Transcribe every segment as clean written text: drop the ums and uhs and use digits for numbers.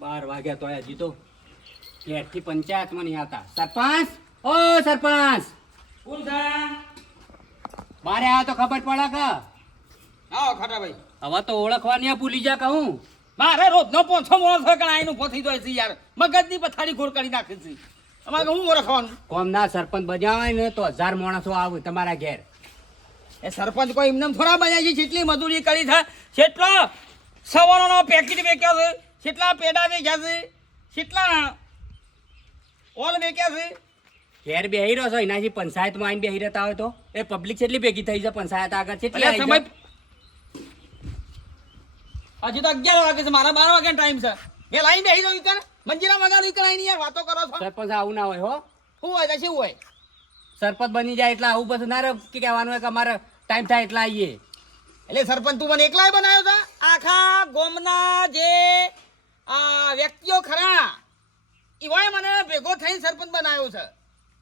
12 વાગ્યા તો હજી તો ફ્લેટથી પંચાયતમાં નહીં આવતા. સરપંચ, ઓ સરપંચ, કોણ છે? મારે આ તો ખબર પડે કે આવો ખાટા ભાઈ. હવે તો ઓળખવાની ભૂલી જા કહું. મારે રોજનો 500 માણસ હોય કે આઈનું પોથી જાય છે યાર. મગજની પથારી ગોળ કરી નાખે છે. અમારે હું ઓળખવાનું? કોમના સરપંચ બન્યા હોય ને તો 1000 માણસો આવે તમારા ઘેર. એ સરપંચ કોઈ એમને થોડા બન્યા છે? જેટલી મજૂરી કરી છે, કેટલો સવારનો પેકેટ વેચ્યા છે, કેટલા પેડા વેચ્યા છે, કેટલા ઓલ વેચ્યા છે. ઘેર બેહી રહ્યો છો એનાથી પંચાયતમાં આવીને બેહી રહેતા હોય તો એ પબ્લિક કેટલી ભેગી થઈ છે પંચાયત આગળ કેટલી એટલે આવી સમય છે? હજી તો 11 વાગે છે, મારા 12 વાગ્યાનો ટાઈમ છે. એ લાઈન બેહી રહ્યો કર મંજીરા વગાડો કર આઈને યાર વાતો કરો છો. સરપંચ આવું ના હોય હો. શું હોય તો શું હોય? સરપંચ બની જાય એટલે આવું બધું ના રે કે કહેવાનું હોય કે અમારે ટાઈમ થાય એટલે આવીએ. એટલે સરપંચ તું મને એકલાય બનાવ્યો છે? આખા ગામના જે વ્યક્તિઓ ખરા એવાય મને ભેગો થઈને સરપંચ બનાવ્યો છે.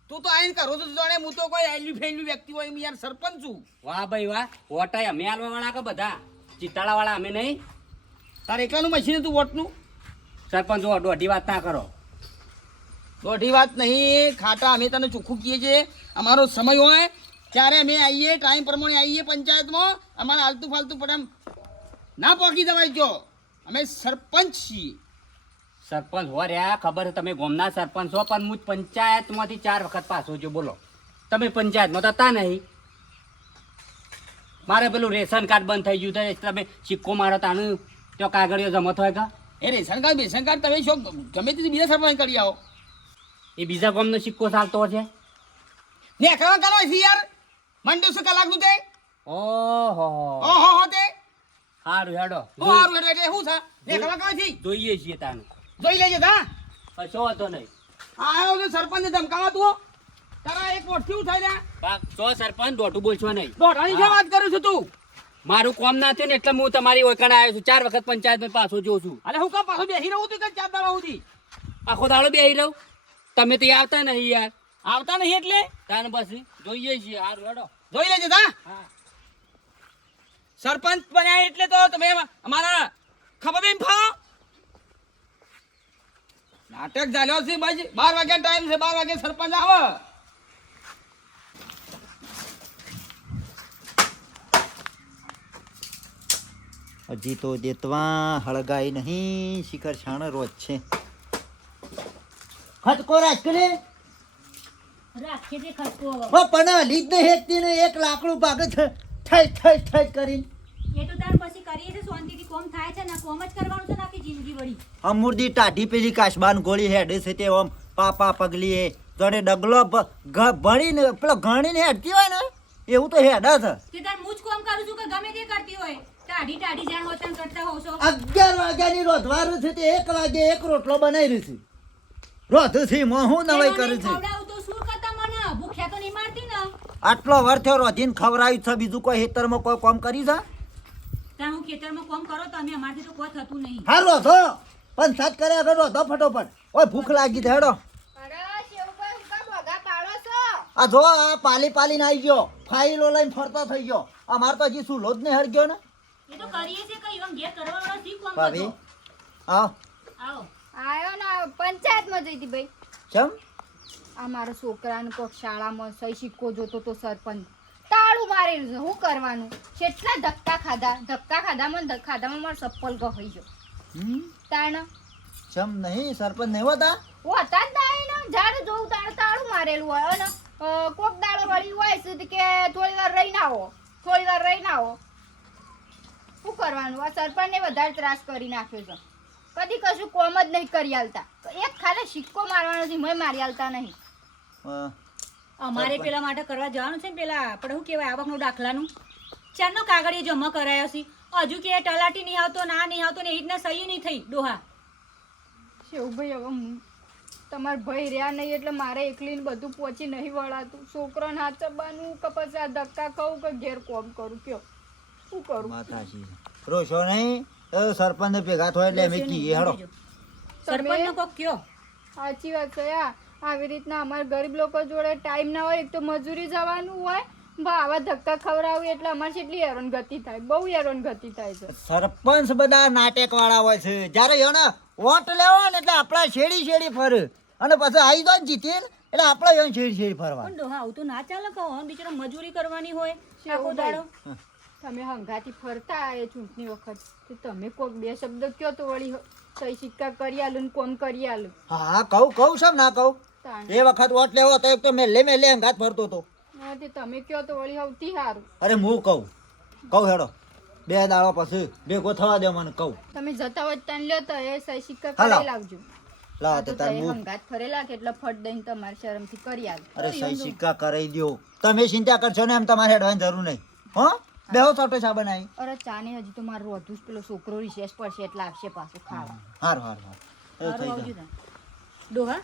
તું તો આઈને કરો છો જાણે હું તો કોઈ આયલી ફેલી વ્યક્તિ હોય એમ યાર સરપંચ છું. વાહ ભાઈ વાહ. વોટાય અમે આલવા વાળા કે બધા ચિત્તાળા વાળા અમે નહીં. તારે એકલાનું મશીન તું વોટનું? સરપંચ જો દોઢી વાત ના કરો. દોઢી વાત નહીં ખાટા, અમે તને ચોખ્ખું કહીએ છીએ. અમારો સમય હોય ત્યારે અમે આવીએ, ટાઈમ પ્રમાણે આવીએ પંચાયતમાં. અમારે આલતું ફાલતું પણ આમ ના પહોંચી જવાય. જો અમે સરપંચ છીએ. સરપંચ હો રહ્યા ખબર છે તમે ગામના સરપંચ છો, પણ હું પંચાયતમાંથી 4 વખત પાછો છું. બોલો તમે પંચાયતમાં તો હતા નહીં. મારે પેલું રેશન કાર્ડ બંધ થઈ ગયું છે, તમે સિક્કો મારો તાનું તો કાગળિયો જમત હોય કે એ રેશન કાર્ડ બેશન કાર્ડ તમે શોખ ગમે તે બીજા સરપંચ કરી આવો. એ બીજા ગામનો સિક્કો ચાલતો છે. ને કરવા કરો છે યાર મંડુસ કલાકનું તે. ઓહો ઓહો તે સારું હેડો હું હારું એટલે શું છે? ને કરવા કરો છે જોઈએ છીએ તાનું. જોઈ લેજે તા. કશો હતો નહીં. આવ્યો છે સરપંચ ધમકાવા તું. તારા એક વોટ શું થાય લ્યા? બા સો સરપંચ દોઢું બોલશો નહીં. દોઢાની જે વાત કરું છું તું? મારું કોમ ના થયું ને એટલે હું તમારી ઓળખાણ આવ્યો છું. 4 વખત પંચાયતમાં પાછો જોઉં છું. અરે હું કામ પાછો બેસી રહું છું કે 4 દાડા સુધી? આખો દાડો બેહી રહું. તમે તો આવતા નહીં યાર. આવતા નહીં એટલે તાને પછી જોઈએ છીએ. સારું હેડો. જોઈ લેજે તા. હા. સરપંચ બન્યા એટલે તો તમે અમારા ખબર એમ ફાવો. નાટક ચાલ્યો છે ભાઈ. 12 વાગ્યા ટાઈમ છે, 12 વાગે સરપંચ આવે. હજી તો દેતવા હળગાઈ નહીં, શિખર છાણ રોજ છે. ખટકો રાખને રાખે છે ખસકો. પણ લીજ ને હેકતી ને એક લાકડું ભાગે છે થઈ થઈ થઈ કરીને. એ તો તાર પછી કરીએ છે શાંતિથી કોમ થાય છે ને કોમ જ કરવાનું છે ને આખી જિંદગી વળી. અમૂર્દી ટાઢી પેલી કાશબાન ગોળી હેડે છે તે ઓમ પાપા પગલી એ જોડે ડગલો ભણીને પેલો ગણીને હેડતી હોય ને એવું તો હેડા છે. તે તાર હું જ કોમ કરું છું કે ગમે તે કરતી હોય ટાઢી ટાઢી જાણ હોતન કરતા હોવ છો. 11 વાગ્યાની રોધવાનું છે તે 1 વાગે એક રોટલો બનાવી રહ્યું છે. રોધ છે હું નવાઈ કરું છું. ખવડાવું તો શું કરતા મને ભૂખ્યા તો નહીં મારતી ને. આટલો વાર થયો રોધીને ખવડાવ્યું છે, બીજું કોઈ હેતરમાં કોઈ કામ કરી છે? તાર હું ખેતરમાં કોમ કરો તો અમે અમારથી તો કોઈ થતું નહીં. હા રોધો પણ સાત કરે આગળ રોધો ફટોફટ. ઓય ભૂખ લાગી છે હેડો. આ જો આ પાલી પાલીને આવી ગયો, ફાઈલો લઈને ફરતો થઈ ગયો. અમાર તો હજી સુલો જ નહીં હરગ્યો ને. એ તો કરીએ છે કઈ એમ ઘેર કરવા વાળો શી કોમ ભાભી કરતો. આવ આવો આયો ને પંચાયતમાં જઈ હતી ભાઈ. ચમ આ મારા છોકરાને કોક શાળામાં સહી સિક્કો જોતો તો સરપંચ તાળું મારેલું છે. શું કરવાનું? કેટલા ધક્કા ખાધામાં મારો ચપ્પલ ગઈ ગયો. તાણ ચમ નહીં સરપંચ નહીં હોતા. હોતા જ નહીં ને. જાડે જોઉં તાળું મારેલું હોય અને કોક દાડો વળી હોય છે કે થોડી વાર રહીને આવો. શું કરવાનું? આ સરપંચને વધારે ત્રાસ કરી નાખ્યો છે. કદી કશું કોમ જ નહીં કરી આલતા. એક ખાલી સિક્કો મારવાનો છે, મેં મારી આલતા નહીં. અમારે પેલા માટે કરવા જવાનું છે ને પેલા આપણે શું કહેવાય આવકનો દાખલાનું ચારનો કાગળિયો જમા કરાયો છે. હજુ કે તલાટી નહીં આવતો ના નહીં આવતો ને એ રીતના સહી નહીં થઈ ડોહા. શેવભાઈ હવે હું તમારા ભાઈ રહ્યા નહીં એટલે મારે એકલીને બધું પહોંચી નહીં વળાતું. છોકરાને હાથ ચબાનું કે પછી આ ધક્કા ખાવું કે ઘેર કોમ કરું કયો શું કરું? રોશો નહીં સરપંચ ભેગા થાય એટલે અમે કહીએ હેડો. સરપંચનો કોક કયો. સાચી વાત છે. આવી રીતના અમારા ગરીબ લોકો જોડે ટાઈમ ના હોય. એક તો મજૂરી જવાનું હોય, આવા ધક્કા ખવડાવી એટલે અમારે કેટલી હેરાનગતિ થાય, બહુ હેરાનગતિ થાય છે. સરપંચ બધા નાટક વાળા હોય છે. જયારે એને વોટ લેવા ને એટલે આપણા શેરી શેરી ફરે અને પછી આવી જાય ને જીતીને એટલે આપણે અહીં શેરી શેરી ફરવા. પણ ડોહા આવું તો ના ચાલે કહો બિચારા મજૂરી કરવાની હોય શેવું આખો દાડો તમે હંગાથી ફરતા એ ચૂંટણી વખત તો તમે કોઈક બે શબ્દ કયો તો વળી સહી સિક્કા કરી આલું ને કોમ કરી આલું. હા કહું સાહેબ ના કહું. તાણ. એ વખત વોટ લેવો તો એક તો મેલે અંગાત ફરતો હતો. હા, તે તમે કયો તો વળી સૌથી સારું. અરે હું કહું હેડો 2 દાડા પછી ભેગો થવા દે મને કહું. તમે જતા વચતા લ્યો તો એ સહી સિક્કા હાલો. કરી લાવજો. લાવ આ તો તો તાર તમે હું હંગાત ફરેલા કે એટલે ફટ દઈને તમારે શરમથી કરી આલું. અરે સહી સિક્કા કરાઈ દ્યો. તમે ચિંતા કરશો ને એમ તમારે હેડવાની જરૂર નહીં. હો બેહો છોટો ચા બનાવી. અરે ચાને હજી તો મારું વધુ જ પેલો છોકરો રિસેસ પડશે એટલે આવશે પાછું ખાવા. હારું સારું થઈ આવજો જાય. તાન. ડોહા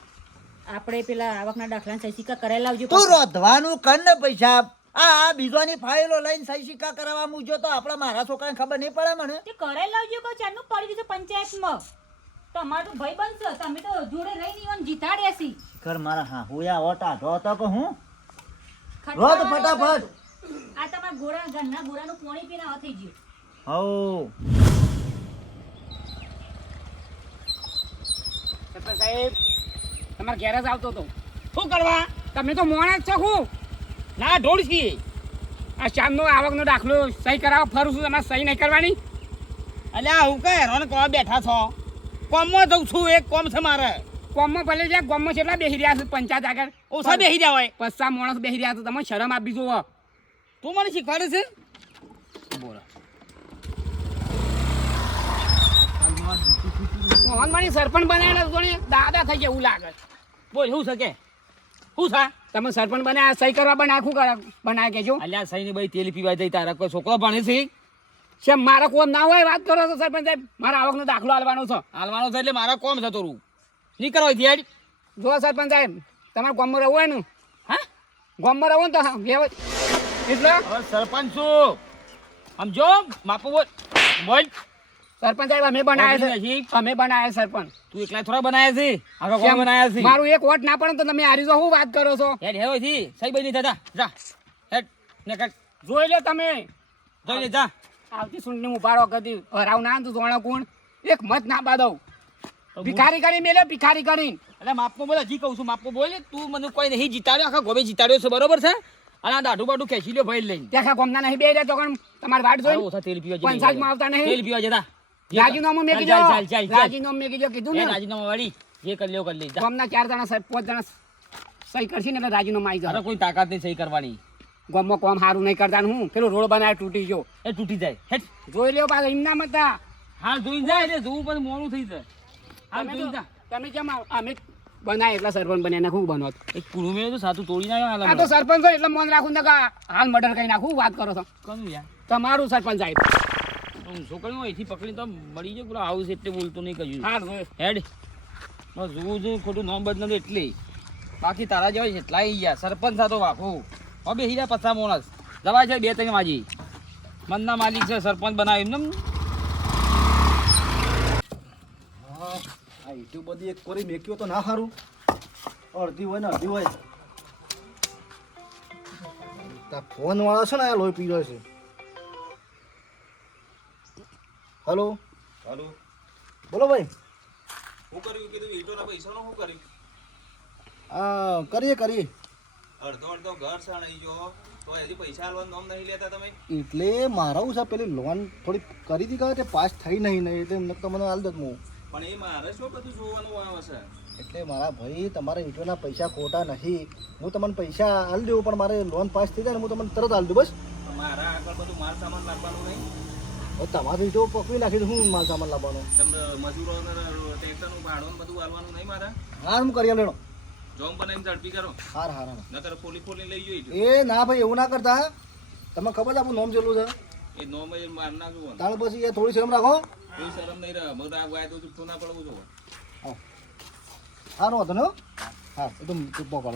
આપણે પેલા આવકના દાખલાના સહી સિક્કા કરાવી લાવજો તું રોધવાનું કર ને પૈસા. આ બીજોની ફાઇલો લઈને સહી સિક્કા કરાવવા મૂજો તો આપણા મારા છોકરાને ખબર નહીં પડે મને. તે કરાવી લાવજો કહો ચારનું પડી જશે પંચાયતમાં તમારો ભાઈ બનશે તમે તો જોડે રહીને ઈવન જીતાડ્યા છી કર મારા હા હુયા ઓટા તો કે હું ખટકાવાનો રોજ ફટાફટ. આ તમારા ગોરા ઘરના ગોરાનું પાણી પીને આ થઈ ગયું હો સરપંચ સાહેબ તમારા ઘેર જ આવતો હતો. શું કરવા? તમે તો મોણા જ છો. હું ના ઢોળ છી. આ શામનો આવકનો દાખલો સહી કરાવવા ફરું છું. તમારે સહી નહીં કરવાની? અલ્યા હું કઈ હેરાન કરવા બેઠા છો? કોમમાં જઉં છું, એક કોમ છે મારે. કોમમાં ભલે જ્યાં ગામમાં કેટલા બેસી રહ્યા છે પંચાયત આગળ ઓછા બેસી જાવ હોય. 50 માણસ બેસી રહ્યા છે. તમે શરમ આપી જુઓ. તું મને શીખવાડે છે? બોલો મોહનવાણી સરપંચ બનાવેલા તો ને દાદા થઈ ગયા એવું લાગે. બોલ શું છે કે શું છે? તમે સરપંચ બનાવ્યા સહી કરવા બનાખું બનાવે કેજો. અલ્યા સહી ની ભાઈ તેલ પીવા જઈ તારા કોઈ છોકરો ભણે છે? શેમ મારા કોમ ના હોય વાત કરો છો સરપંચ સાહેબ? મારા આવકનો દાખલો આલવાનો છે. હાલવાનો છે એટલે મારા કોમ છે તોરું નહીં કરવા ધ્યાન. જો સરપંચ સાહેબ તમારે ગામમાં રહેવું હોય ને હા ગામમાં રહેવું ને તો એટલે હવે સરપંચ છું સમજો માપો બોલ બોલ. સરપંચ સાહેબ અમે બનાવ્યા છે. નથી. અમે બનાવ્યા સરપંચ. તું એકલા થોડા બનાયા છે? આખા કોમ શેમ? બનાયા છે. મારું એક વોટ ના પડે ને તો તમે હારી જાઓ. શું વાત કરો છો? હેડ હેવો થી સહી ભાઈ નહીં થતા જા હેડ ને કટ જોઈ લે તમે જોઈ લે જા. આવતી સુંડની ઉભારો કદી હરાવ ના તું જોણા કોણ એક મત ના બાદવ ભિખારી કરી મેલે ભિખારી કરી. એટલે માપો બોલ હજી કહું છું માપો બોલ. તું મને કોઈ નહીં જીતાડ્યો આખા ગોમે જીતાડ્યો છે બરોબર છે. અને આ દાઢું બાઢું ખેંચી લ્યો ભાઈ લઈને. ત્યાં ગમના નહીં બે રહ્યા તો પણ તમારી વાટ જોઈ ઓછા તેલ પીવા પંચાયતમાં આવતા નહીં. તેલ પીવા જતા રાજીનામું મેં ચાલ, ચાલ, ચાલ, કીધું ચાલ. રાજીનામું મેં કીધું એ ને રાજીનામા વાળી જે કરી લેવો કરી લે જા. ગામના 4 જણા 5 જણા સહી કરશે ને એટલે રાજીનામું આવી તારે જાય. કોઈ તાકાત નહીં સહી કરવાની. ગામમાં કોમ સારું નહીં કરતા ને હું પેલો રોડ બનાવે તૂટી ગયો એ તૂટી જાય હેડ જોઈ લ્યો પાછા એમના મતા. હાલ જોઈને જાય એટલે જોવું પણ મોડું થઈ જાય. હાલ તમે જોઈને તો- જા. તમે કેમ અમે બનાય એટલા સરપંચ બન્યા નાખું બનોત. એક કુડું મેં તો સાતું તોડી નાખ્યો આ તો સરપંચ હોય એટલે મન રાખું ને કે હાલ મર્ડર કરી નાખું. વાત કરો છો કનું યાર તમારું સરપંચ સાહેબ. હું છોકરીઓ અહીંથી પકડી તો મળી જાય પેલો હાઉસ એટલે બોલતો નહીં કહ્યું હા જોઈ. હેડ બસ જોવું છું ખોટું નામ બદનામ એટલે બાકી તારા જેવા છે એટલા ગયા સરપંચ થતો વાખો હવે હીરા 50 માણસ જવાય છે 2-3 વાજી મનના માલિક છે સરપંચ બનાવ્યો એમને આ ઈટુ બધી એક કોરી મેક્યો તો ના સારું અડધી હોય ને અડધી હોય. તા ફોન વાળો છે ને આ લોહી પી રહ્યો છે. હલો હાલો બોલો ભાઈ. હું કર્યું કીધું ઈટોના પૈસાનું શું કર્યું? હા કરીએ અડધો ઘર સાણાઈ ગયો તો હજી પૈસા આલવાનું નામ નહીં લેતા તમે. એટલે મારા હું સાહેબ પેલી લોન થોડી કરી હતી કે પાસ થઈ નહીં એટલે એમને તો મને હાલ દત હું. પણ એ મારે શું બધું જોવાનું આવે છે? એટલે મારા ભાઈ તમારા ઈટોના પૈસા ખોટા નથી. હું તમને પૈસા હાલ દઉં પણ મારે લોન પાસ થઈ જાય ને હું તમને તરત હાલ દઉં બસ. તો મારા આગળ બધું માલ સામાન લાવવાનું નહીં. હવે તમારું ઈટો પકવી નાખી દઉં હું માલ સામાન લાવવાનો. તમને મજૂરો ટ્રેક્ટરનું ભાડું ને બધું આલવાનું નહીં મારા. હા હું કરી લેણો. જોમ બનાવીને ઝડપી કરો હાર હાર નકર ફોલી લઈ જોઈ એ ના ભાઈ એવું ના કરતા. તમને ખબર છે આપણું નોમ જેટલું છે એ નોમ જ માર નાખવું તાણ પછી એ થોડી શરમ રાખો. કોઈ શરમ નહીં રહે મગર આ ગાય તો જુઠ્ઠું ના પડવું જો. હા નો હતો ને હો? હા એકદમ ચૂપ કરો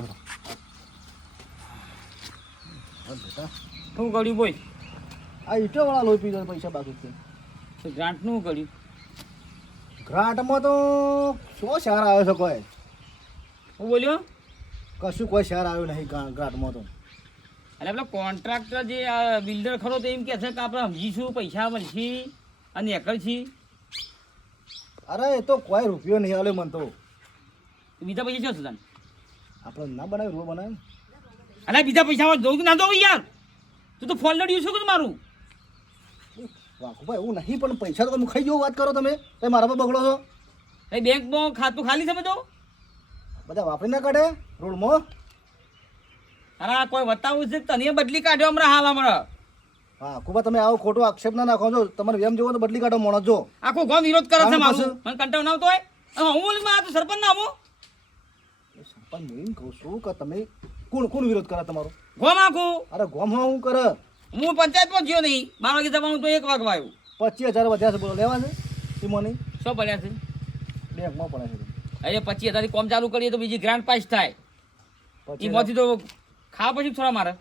બેટા. શું કર્યું બોય આ ઈટો વાળા લોહી પી જાય પૈસા બાકી છે. ગ્રાન્ટનું કર્યું ગ્રાન્ટમાં તો શું શહેર આવ્યો છે કોઈ હું બોલ્યો કશું કોઈ શહેર આવ્યું નહીં ગ્રાન્ટમાં તો. એટલે પેલો કોન્ટ્રાક્ટર જે બિલ્ડર ખરો તો એમ કહે છે કે આપણે સમજીશું પૈસા મળશે અને એકલ છીએ અરે એ તો કોઈ રૂપિયો નહીં આલે મન તો બીજા પૈસા શું તને આપણે ના બનાવ્યું રૂ બનાવે અલા બીજા પૈસા દઉં કે ના દઉં યાર તું તો ફોન લડ્યું છું કે મારું વાઘુભાઈ એવું નહીં પણ પૈસા તો તમે ખાઈ જેવું વાત કરો તમે મારા પર બગડો છો એ બેંકમાં ખાતું ખાલી છે બધું બધા વાપરી ના કાઢે રોડમાં અરે આ કોઈ બતાવું છે તને બદલી કાઢ્યો હમણાં હાલ હમણાં હા કુબા તમે આવો ખોટો આક્ષેપ ના નાખો છો તમારે એમ જોવો તો બદલી કાઢો મોણસ જો આખો ગામ વિરોધ કરે છે આનું મારું પાછું? મને કંટાળો ના આવતો હોય હું બોલું આ તો સરપંચ ના હું સરપંચ હું એમ કહું છું કે તમે કોણ વિરોધ કરે તમારો ગોમ આખું અરે ગોમ હું કરે હું પંચાયતમાં જ્યો નહીં 12 વાગે જવાનું તો 1 વાગવા આવ્યું 25,000 વધ્યા છે બોલો લેવા છે ઈમોની શું પડ્યા છે બેંકમાં પડે છે અરે 25,000 થી કોમ ચાલુ કરીએ તો બીજી ગ્રાન્ટ પાસ થાય 25,000 એમાંથી તો ખાવા પછી થોડા મારે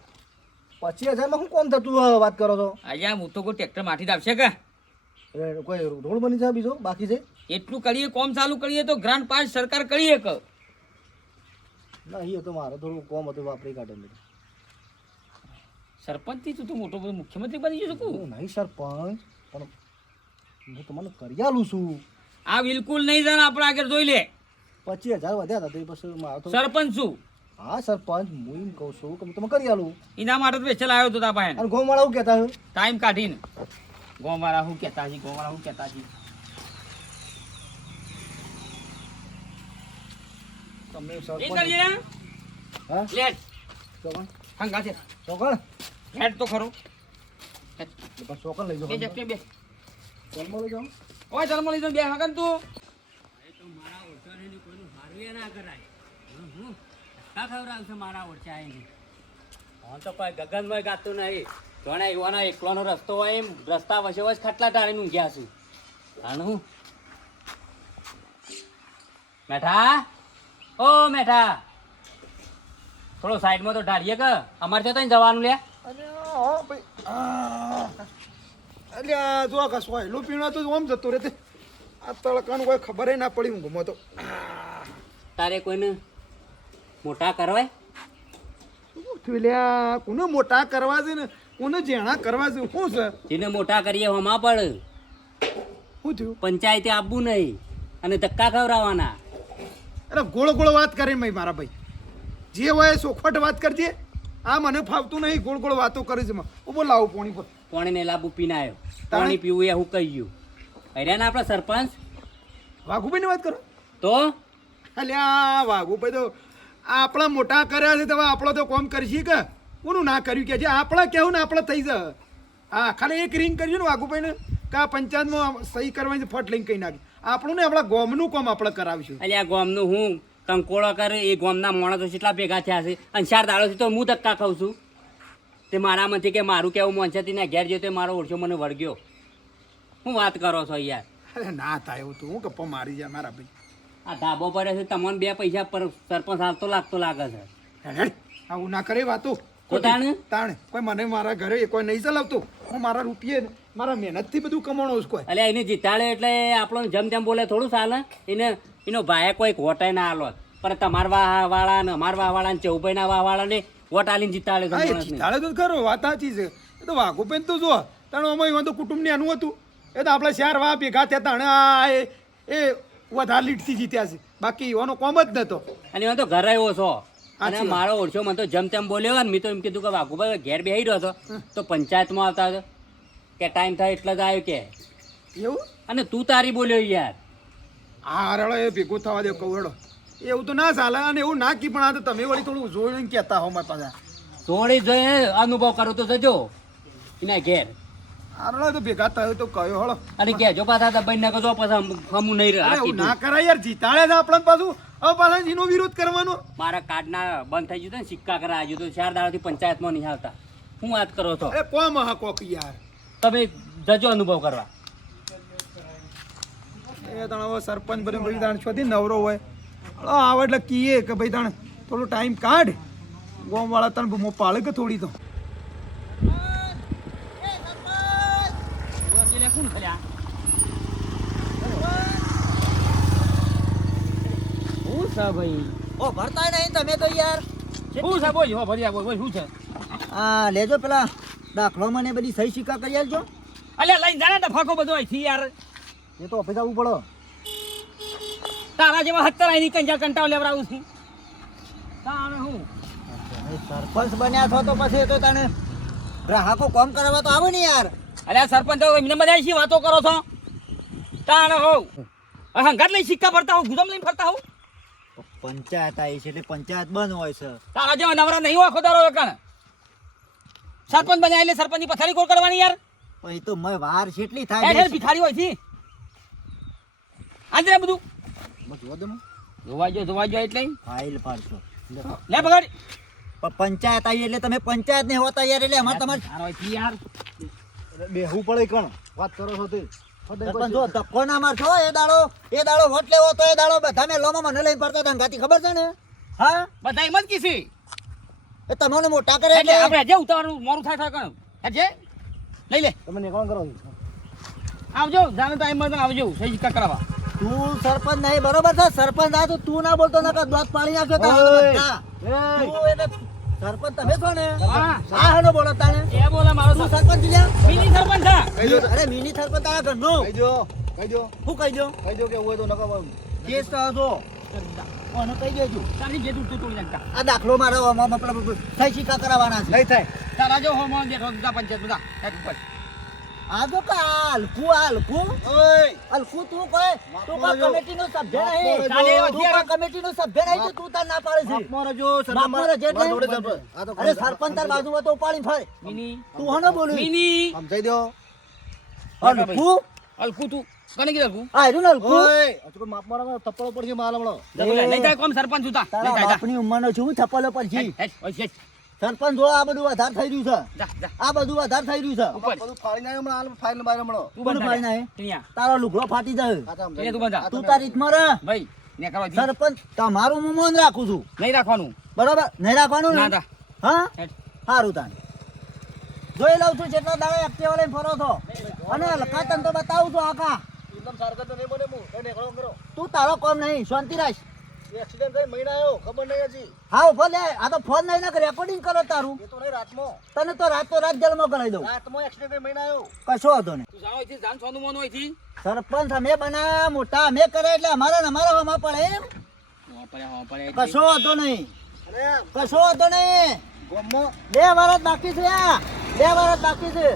25,000 માં શું કોમ થતું હોય? વાત કરો છો અહીંયા હું તો કોઈ ટ્રેક્ટર માથી જ આવશે કે એ કોઈ રોડ બની છે બીજો બાકી છે એટલું કરીએ કોમ ચાલુ કરીએ તો ગ્રાન્ટ પાસ સરકાર કરીએ કે ના એ તો મારે થોડું કોમ હતું વાપરી કાઢે મેં. સરપંચ થી તું તો મોટો બધો મુખ્યમંત્રી બની જશે તું હું નહીં સરપંચ પણ હું તમને કરી આલું છું આ બિલકુલ નહીં જાણ આપણે આગળ જોઈ લે 25,000 વધ્યા હતા તો પછી મારે તો સરપંચ છું હા સરપંચ હું એમ કહું છું કે હું તમે કરી આલું એના માટે તો વેચેલ આવ્યો હતો તા પાસે અને ગોમવાળા શું કહેતા છે ટાઈમ કાઢીને ગોવાળા શું કહેતા છે ગોવાળા શું કહેતા છે તમે એ સરપંચ કરીએ હા લેટ ચોકણ હંગા છે ચોકણ લેટ તો ખરો બસ ચોકણ લઈ બે જાઓ જગ્યાએ બે ચોકમાં લઈ જાઓ ઓય ચાલ મળી જાવ બે હગન તું તો કોઈ ગગનમાં ગાતું નહીં જોણે એવાનો એકલોનો રસ્તો હોય એમ રસ્તા વચ્ચે વચ્ચે ખાટલા ટાળીને ઊંઘ્યા છું આનું મેઠા ઓ મેઠા થોડો સાઈડમાં તો ઢાળીએ કે અમારે ત્યાં તો જવાનું લે અરે હા ભાઈ અલ્યા જો આ સોયલું પીણું તો આમ જતો રહે તે આ તડકાનું કોઈ ખબર ના પડી ઊંઘમાં તો તારે કોઈને મોટા કરવાય લ્યા કોને મોટા કરવા છે ને કોને જેણા કરવા છે શું છે જેને મોટા કરીએ હમા પણ શું થયું પંચાયતે આપવું નહીં અને ધક્કા ખવડાવવાના અરે ગોળ ગોળ વાત કરે મેં મારા ભાઈ જે હોય સોખવટ વાત કરજે આ મને ફાવતું નહીં ગોળ ગોળ વાતો કરે છે હું બોલ લાવું પોણી પર પાણીને લાંબુ પીને આવ્યો પાણી પીવું એ હું કહી ગયું અરે ને આપણા સરપંચ વાઘુભાઈ ની વાત કરો તો અલ્યા વાઘુભાઈ તો આપણા મોટા કર્યા છે તો હવે આપણો તો કોમ કરશી કે કોનું ના કર્યું કે જે આપણે કેવું ને આપણે થઈ જાય હા ખાલી એક રિંગ કર્યું ને વાઘુભાઈને કે આ પંચાયતમાં સહી કરવાની ફટ લઈને કહી નાખી આપણું ને આપણા ગોમનું કામ આપણે કરાવીશું એટલે આ ગોમનું હું કંકોળો કરે એ ગોમના માણસો કેટલા ભેગા થયા છે અને 4 દાડોથી તો હું ધક્કા ખાઉં છું તે મારામાંથી કે મારું કેવું મોંચાતીના ઘેર ગયો તો મારો ઓળખ્યો મને વળગ્યો હું વાત કરો છો યાર અરે ના થાય એવું તું હું ગપ્પા મારી જાય મારા ભાઈ આ ધાબો પડે છે તમને 2 પૈસા પર સરપંચ હાલતો લાગતો લાગે છે હેડ, આવું ના કરે વાતો તો તાણે? તાણે કોઈ મને મારા ઘરે કોઈ નહીં ચલાવતું હું મારા રૂપિયે મારા મહેનતથી બધું કમાણો છું કોઈ એટલે એને જીતાડે એટલે આપણો જેમ તેમ બોલે થોડું ચાલે એને એનો ભાઈ કોઈ વોટાય ના આલો પણ તમારા વાળા ને અમારા વાળા ને ચૌભાઈના વાળાને વોટ આલીને જીતાડે છે હા એ માણસને. જીતાડે તો ખરો વાત સાચી છે એ તો વાઘુબેન તો જો તાણે અમારી તો કુટુંબની આનું હતું એ તો આપણે 4 વા ભેગા થયા તાણે એ વધારે લીટથી જીત્યા છે બાકી એવાનો કોમ જ નતો અને એમાં તો ઘરે એવો છો અને સાચી વાત. મારો ઓળખ્યો મને તો જેમ તેમ બોલ્યો ને મેં તો એમ કીધું કે વાઘુભાઈ ઘેર બેહી રહ્યો હતો તો પંચાયતમાં આવતા હતો કે ટાઈમ થાય એટલે જ આવ્યો કે એવું અને તું તારી બોલ્યો યાર હા રડો એ ભેગું થવા દે કવડો એવું તો ના ચાલે અને એવું ના કી પણ આ તો તમે વળી થોડું જોઈને કહેતા હો મારા પાછા થોડી જોઈએ અનુભવ કરો તો જજો એના ઘેર આ રડો તો ભેગા થયો તો કયો હળો અને કહેજો પાછા દબાઈ નાખો તો પાછા હમું નહીં અરે રહે એવું ના કરાય યાર જીતાડે છે આપણને પાછું હવે પાછા એનો વિરોધ કરવાનો મારા કાર્ડના બંધ થઈ ગયું ને સિક્કા કરાવી ગયું તો 4 દાડાથી પંચાયતમાં નહીં આવતા હું વાત કરો છો અરે કોમ હા કોક યાર તમે જજો અનુભવ કરવા એ તણ હવે સરપંચ બને ભાઈ તાણ છોથી નવરો હોય હળો આવે એટલે કીએ કે ભાઈ તાણ થોડો ટાઈમ કાઢ ગોમવાળા તણ બૂમો પાળે કે થોડી તો શું થયા શું છે ભાઈ ઓ ભરતા નહીં તમે તો યાર શું છે બોલ હો ભર્યા બોલ શું છે આ લેજો પેલા દાખલો મને બધી સહી સિક્કા કરી આલજો અલ્યા લઈને જાને ડફાકો બધો અહીંથી યાર એ તો ઓફિસ આવવું પડે તારા જેવા 70 આઈની કંટાળ લેવડાવું છું તાણે હું તમે સરપંચ બન્યા છો તો પછી એ તો તને ગ્રાહકો કામ કરાવવા તો આવે ને યાર. અલ્યા સરપંચ તો એમને બધા શી વાતો કરો છો તાણે હો હંગાત લઈ સિક્કા ભરતા હો ગુદમ લઈને ફરતા હો પંચાયત આવી છે એટલે પંચાયત બંધ હોય છે. તારા જેવા નવરા નહીં હોય ખોદારો એકણ સરપંચ બન્યા એટલે સરપંચની પથારી કોર કરવાની યાર પછી તો મેં વાર કેટલી એ થાય ઢેર ભિખારી હોય છે આજે બધું બસ જોવા જો એટલે ફાઇલ પાડશો. લે બગાડ પણ પંચાયત આવી એટલે તમે પંચાયત ને હોતા યાર એટલે અમારે તમારે તારો થી યાર બેહવું પડે કણ વાત કરો છો તે સરપંચ જો ધક્કો ના મારશો એ દાડો વોટ લેવો તો એ દાડો બધા મેં લોમાં મને લઈને ફરતા હતા ગાતી ખબર છે ને. હા બધા એમ જ કીધી એ તમને મોટા કરે એટલે એટલે આપણે જે ઉતારવાનું મોરું થાય કણ જે લઈ લે તમે નીકળો કરો આવજો જાને ટાઈમ માં આવજો સહી સિક્કા કરાવવા તું સરપંચ નહીં બરોબર છે. સરપંચ આ તો તું ના બોલતો ના દોત પાડી નાખ્યો તારા બધા. તું એટલે સરપંચ તમે છો ને. હા. આ હેનો બોલો તાને એ બોલે મારો તું સરપંચ લ્યા મિની સરપંચ હા અરે મિની સરપંચ તારા ઘરનો કહી દો શું કહી દો કે હોય તો નકો કેસ તો હતો કોને કહી દેજો તારી જે તું તોડી નાખતા આ દાખલો મારો મતલબ સહી સિક્કા કરાવવાના છે. નહીં થાય તારા જો હો મોં બેઠો બધા પંચાયત બધા એક ઉપર આ તો હલકું તું કોઈ કમિટીનો સભ્ય નહીં. ચાલે એવો તું કોઈ કમિટીનો સભ્ય નહીં તો તું તાર ના પાડે છે. બાપનો રજે એટલે અરે સરપંચ તાર બાજુમાં તો ઉપાડીને ફરે. મિની તું હનો બોલું મિની સમજાઈ દો હલકું અલકુ તું કને કીધું અલકુ આ રહ્યું ને હલકું હજુ માપ મારા થપ્પડો પડશે માલ હમણાં નહીં થાય કોમ સરપંચ ઉતા નહીં તારા થાય બાપની ઉંમરનો છું છપલો પર જી હેટ ઓય શેટ સરપંચ જો આ બધું વધારે થઈ રહ્યું છે. જા જા આ બધું વધારે થઈ રહ્યું છે. ઉપર બધું ફાડી નાખ્યું હમણાં હાલ ફાઇલ બહાર હમણાં તું કોનું બંધ ફાડી નાખે? અહીંયા તારો લુગડો ફાટી જાય. એને તું બંધ તું તારી રીતમાં રહે. ભાઈ ને કરવા સરપંચ તમારું હું મૌન રાખું છું નહીં રાખવાનું બરોબર નહીં રાખવાનું ના ને તા હા હેટ સારું તાન જોઈ લઉં છું જેટલા દાડે એક્ટિવા લઈને ફરો છો અને લખા તને તો બતાવું છું આખા એકદમ સારકત તો નહીં બને હું કઈ નીકળો કરો તું તારો કોમ નહીં શાંતિ રાખ. એક્સિડન્ટ થઈ મહિના આવ્યો ખબર નહીં હજી હા ઉભો લે આ તો ફોન નહીં નાખ રેકોર્ડિંગ કરો તારું એ તો નહીં રાતમાં તને તો રાત જેલમાં કરાવી દઉં રાતમાં એક્સિડન્ટ થઈ મહિના આવ્યો કશો હતો ને તું જાવ અહીંથી જાન સોનું મોનું અહીંથી સરપંચ અમે બનાયા મોટા અમે કરે એટલે અમારા હમા પડે એમ કશો હતો નહીં કશો હતો નહીં ગામમાં 2 વર્ષ બાકી છે આ 2 વર્ષ બાકી છે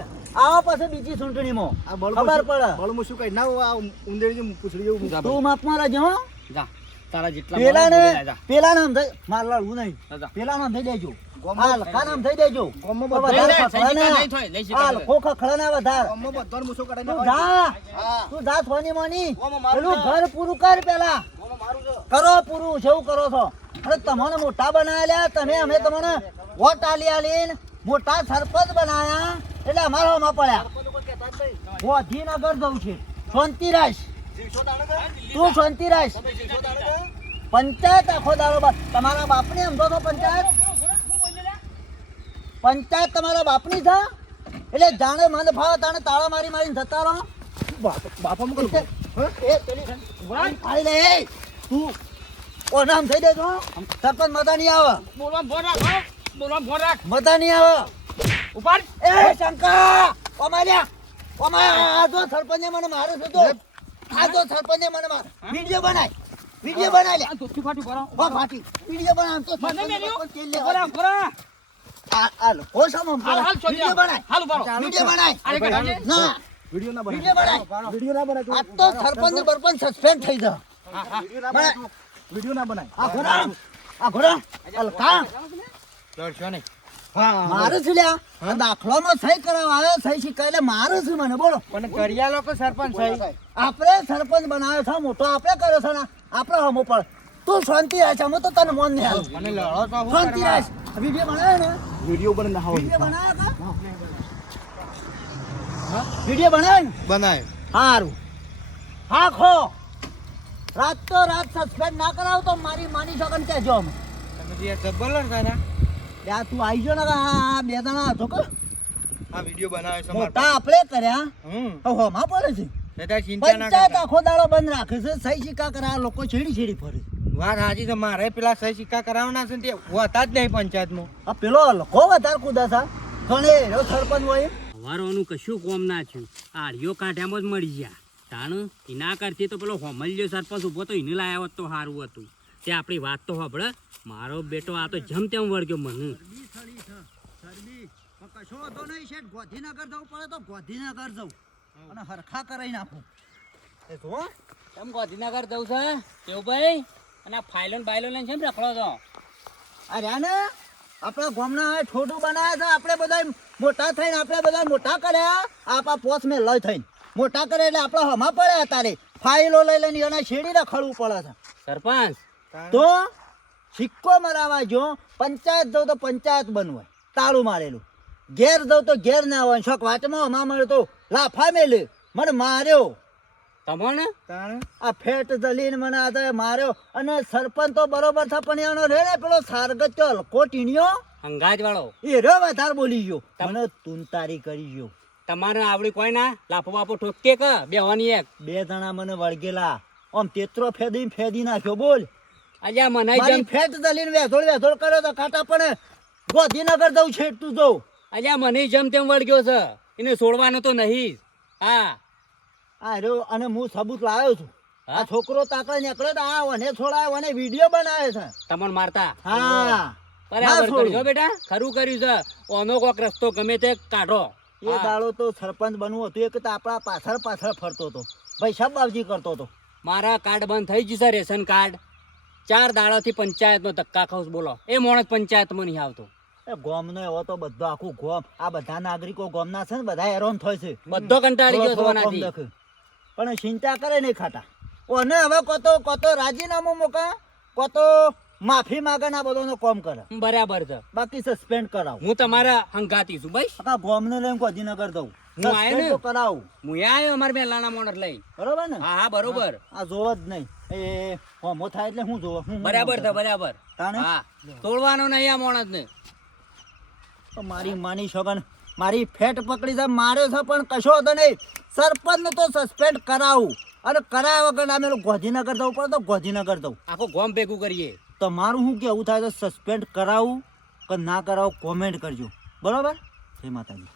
આવો પછી બીજી ચૂંટણીમાં આ ખબર પડે બળમું શું કઈ ના આ ઉંદેડી જેવું પૂછડી જેવું તું માપમાં રહેજો હો. જા તારા જેટલા પેલા નામ થઈ માર લડવું નહીં જા. પેલા નામ થઈ દેજો ગામમાં હાલ કા નામ થઈ દેજો ગામમાં તો બધા વધારે ખખડા ના. નહીં થાય, લઈ શકાય. હાલ ખો ખખડા ના વધારે ગામમાં બધાને મૂછો કાઢીને તું આવવાની. જા તું જા સોની મોની ગામમાં મારું પેલું છે. ઘર પૂરું કર પેલા ગામમાં મારું છે કરો પૂરું જેવું કરો છો અરે તમને મોટા બનાવેલા તમે અમે તમને વોટ આલીને મોટા સરપંચ બનાયા એટલે અમારા માં પડ્યા ગાંધીનગર જવું છે શાંતિ રાખ જીવશો તાણે કે? તું શાંતિ રાખ જીવશો તાણે કે? પંચાયત આખો દાડો તમારા બાપની સમજો તો પંચાયત તમારા બાપની છે એટલે જાણે મન ભાવે તાણે તાળા મારીને જતા રહો બાપા મૂકો એ પેલી ફાડી લે એ. તું ઓ નામ થઈ દેજો સરપંચ મજા નહીં આવે બોલવા ફોન રાખ હો. બોલવા ફોન રાખ મજા નહીં આવે ઉપર એ શંકા ઓમાલ્યા આ જો સરપંચે મને મારે છે તો આ જો સરપંચે મને મારે વિડિયો બનાય લે આ ધોતી ફાટી ભરો હો ફાટી વિડિયો બનાવ તો મને મેલ્યો સરપંચ તેલ ભરા લેવા. ભરા આ લો સમ હાલ હાલ વિડિયો બનાય હાલ ઉભારો વિડિયો બનાય અરે કાઢે ના વિડિયો ના વિડિયો બનાય વિડિયો ના બનાય આ તો સરપંચ ને બરપંચ સસ્પેન્ડ થઈ જા વિડિયો ના બનાય વિડિયો ના બનાય આ ઘોડા અલ કા લડશો નહીં હા મારું છે લ્યા આ દાખલામાં સહી કરાવવા આવ્યો સહી શીખાય એટલે મારું છે મને બોલો પણ કરિયા લોકો સરપંચ થઈ આપણે સરપંચ બનાવ્યો છે મોટો આપણે કર્યો છે ને આપણે હમો પર તું શાંતિ રાખ અમે તો તને મન નહીં હાલ મને લડો તો હું શાંતિ રાખ વિડિયો બનાવ્યો ને વિડિયો બને ના વિડિયો બનાવ્યો વિડિયો બનાવ્યો ને બનાય સારું હા ખો રાત તો રાત સસ્પેન્ડ ના કરાવ તો મારી માની શકન કહેજો અમે તમે જે જબરલો ને કાના યા તું આવી ગયો ને આ બે જણા હતો કે આ વિડિયો બનાવ્યો છે મોટા આપણે કર્યા તો હોમાં પડે છે દાદા ચિંતા ના પંચાયત કરતા આખો દાડો બંધ રાખે છે સહી સિક્કા કરા લોકો છેડી ફરે વાત હાજી છે મારે પેલા સહી સિક્કા કરાવવાના છે ને તે હોતા જ નહીં પંચાયતમાં આ પેલો લખો વધારે કુદાસા ઘણે એનો સરપંચ હોય વારવાનું કશું કોમ ના થયું આડિયો કાંઠામાં જ મળી ગયા તાણ એના કરતી તો પેલો હોમલ્યો સરપંચ ઊભો તો એને લાયા હોત તો સારું હતું. તે આપણી વાત તો સાંભળે. મારો બેટો આ તો જમ તેમ વળગ્યો મને. કશો હતો નહીં શેઠ, ગોધીનગર જવું પડે તો ગોધીનગર જવું અને હરખા કરાવી નાખું. એ જો તમે ગાંધીનગર જવું છે કેવું ભાઈ? અને આ ફાઇલો ને બાયલો લઈને કેમ રખડો છો? અરે ને આપણા ગામના હવે છોટું બનાવ્યા છે. આપણે બધા મોટા થઈને આપણે બધા મોટા કર્યા. આપણા પોસ મેં લઈ થઈને મોટા કરે એટલે આપણે હમા પડ્યા તારે ફાઇલો લઈ લઈને એને શેડી રખડવું પડે છે. સરપંચ તો સિક્કો મરાવા જો પંચાયત જવું તો પંચાયત બનવાય તાળું મારેલું. ઘેર જવું તો ઘેર ના હોય. શોખ વાટમાં હમા મળ્યો તો લાફા મેલે મને માર્યો. તમને આ ફેટ જલીને મને આ માર્યો. અને સરપંચ તો બરોબર છે પણ એનો રે ને પેલો સારગત હલકો ટીણ્યો અંગાજ વાળો એ રે વધારે બોલી ગયો. મને તુંતારી કરી ગયો. તમારે આવડી કોઈ ના લાફો બાપો ઠોકે કે બેવાની એક 2 જણા મને વળગેલા. આમ તેતરો ફેદી નાખ્યો. બોલ અલ્યા મને મારી જમ ફેટ જલીને વેધોળ કર્યો તો કાંટા પણ ગોધીનગર જવું છે તું જવું. અલ્યા મને જમ તેમ વળગ્યો છે. એને છોડવાનો તો નહીં. હા આ રહ્યો અને હું સબૂત લાવ્યો છું. આ છોકરો તાકડે નીકળ્યો તો આ વને છોડાયો અને વિડીયો બનાવે છે. તમને મારતા હા બરાબર છોડું. કરજો બેટા. ખરું કર્યું છે. ઓનો કોક રસ્તો ગમે તે કાઢો. એ દાડો તો સરપંચ બનવું હતું. એક તો આપણા પાછળ ફરતો હતો. ભાઈ શાબાવજી કરતો હતો. મારા કાર્ડ બંધ થઈ ગયું છે. રેશન કાર્ડ 4 દાડાથી પંચાયતનો ધક્કા ખાઉં છું. બોલો એ માણસ પંચાયતમાં નહીં આવતો. એ ગોમનો એવો તો બધો આખું ગોમ આ બધા નાગરિકો ગોમના છે ને બધા હેરાન થાય છે. બધો કંટાળી ગયો થોડો થવાનાથી. કોમ દેખે. પણ ચિંતા કરે નહીં ખાટા. ઓને હવે કોતો રાજીનામું મૂકા કોતો માફી માગે ના બધોનો કોમ કરે. બરાબર છે. બાકી સસ્પેન્ડ કરાવ. હું તમારા હંગાતી છું ભાઈ. આખા ગોમને લઈને ગોધીનગર દઉં. હું આયો ને? સસ્પેન્ડ તો કરાવું. હું આયો અમાર મેલાના મોણસ લઈ. બરોબર ને? હા હા બરોબર. આ જોવો જ નહીં. એ હોમો થાય એટલે હું જોવો. બરાબર છે બરાબર. તાણે? હા તોડવાનો નહીં આ મોણસ ને. તો મારી માની છોકન મારી ફેટ પકડી છે માર્યો છે પણ કશો હતો નહીં. સરપંચને તો સસ્પેન્ડ કરાવું અને કરાયા વગર અમે ગોધીનગર જવું પડે તો ગોધીનગર જવું. આખો ગોમ ભેગું કરીએ. તમારું શું કેવું થાય તો સસ્પેન્ડ કરાવું કે ના કરાવું કોમેન્ટ કરજો. બરોબર? જય માતાજી.